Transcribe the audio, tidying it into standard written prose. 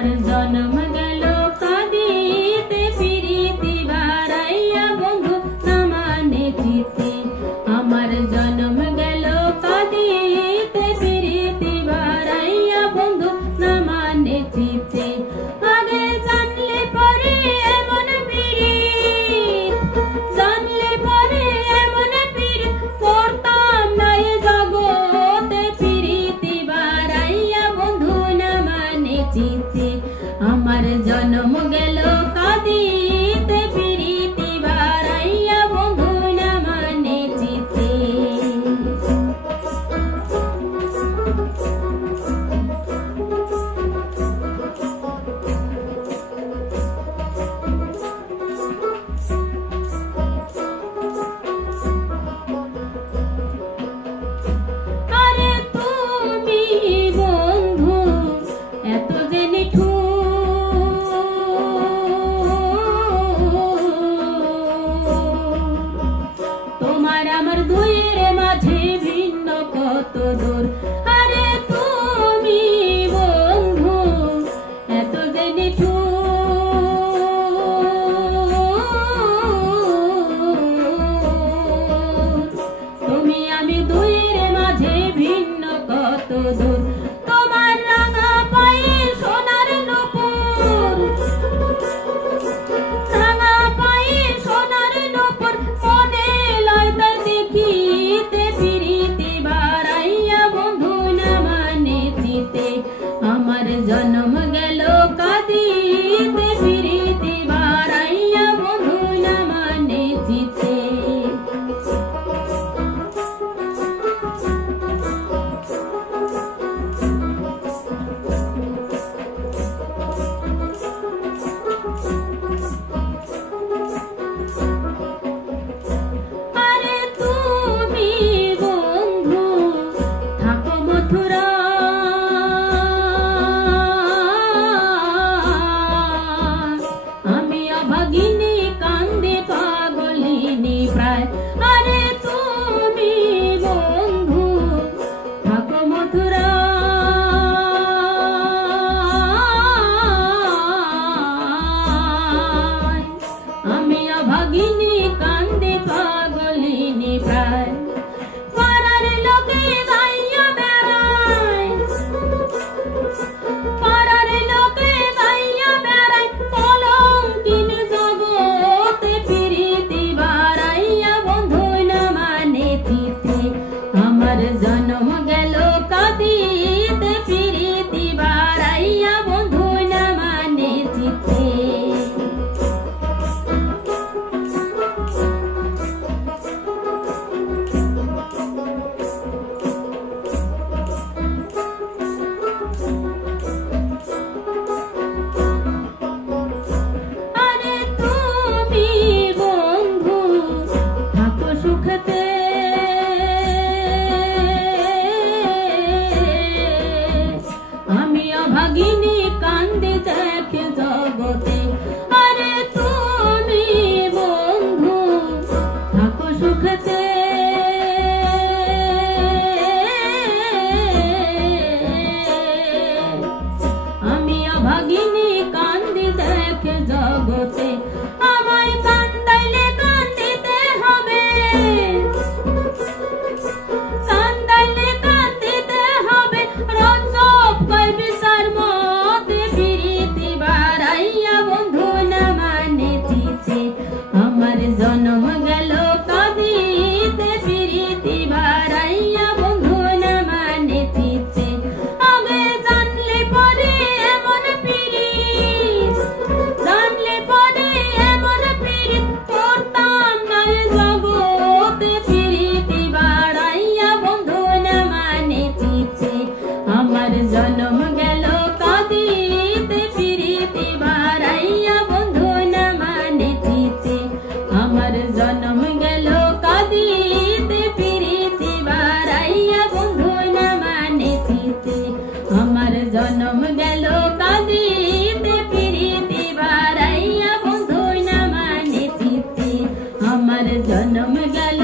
আমার জন্ম গেল কাঁদিতে ফিরিতে বাড়াইয়া বন্ধু না মানে চিতে। আমার জন্ম গেল কাঁদিতে ফিরিতে বাড়াইয়া বন্ধু না মানে চিতে। আগে জানলে পরে এমন পীড়িত, জানলে পরে এমন পীড়িত করতাম না এ জগতে ফিরিতে বাড়াইয়া বন্ধু না মানে চিতে। আমার জন্ম গেল কাঁদিতে ফিরিতে বাড়াইয়া বন্ধু না মানে চিতে। আরে তুমি বন্ধু এত যে নিঠুর, তোমার আমার দুইয়ের মাঝে ভিন্ন কত দূর। আরে তুমি বন্ধু এত যে নিঠুর, তুমি আমি দুইয়ের মাঝে ভিন্ন কত দূর। তোমার রাঙা পায়ে সোনার নূপুর, রাঙা পায়ে সোনার নূপুর মনে লয়তে দেখিতে ফিরিতে বাড়াইয়া বন্ধু না মানে চিতে। আমার জন্ম গেল কাঁদিতে ফিরিতে বাড়াইয়া বন্ধু না মানে চিতে। আরে তুমি বন্ধু থাকো মথুরা, আমি অভাগিনী কান্দে পাগলিনী প্রায়। আরে তুমি বন্ধু থাকো মথুরা, আমি অভাগিনী কান্দে পাগলিনী প্রায়। পাড়ার লোকে গাইয়া বেড়ায়, পাড়ার লোকে গাইয়া বেড়ায় কলঙ্কিন জগতে ফিরিতে বাড়াইয়া বন্ধু না মানে চিতে। আমার জন্ম গেল কাঁদিতে ফিরিতে বাড়াইয়া বন্ধু না মানে চিতে। আরে তুমি বন্ধু থাকো সুখতে, আমি অভাগিনী কান্দে দেখে জগতে। আরে তুমি বন্ধু থাকো সুখতে, আমি অভাগিনী কান্দি দেখে জগতে। আমায় কান্দাইলে কান্দিতে হবে, কান্দাইলে কান্দিতে হবে রঞ্জক কয় বিচার মতে ফিরিতে বাড়াইয়া বন্ধু না মানে চিতে। আমার জন্ম গেল কাঁদিতে ফিরিতে বাড়াইয়া বন্ধু না মানে চিতে। আগে জানলে পরে এমন পীড়িত, জানলে পরে এমন পীড়িত করতাম না এ জগতে ফিরিতে বাড়াইয়া বন্ধু না মানে চিতে। আমার জন্ম গেল কাঁদিতে ফিরিতে বাড়াইয়া বন্ধু না মানে চিতে। আমার জন্ম গেল কাঁদিতে ফিরিতে বাড়াইয়া বন্ধু না মানে চিতে। আমার জন্ম গেল কাঁদিতে ফিরিতে বাড়াইয়া বন্ধু না মানে চিতে। আমার জন্ম গেল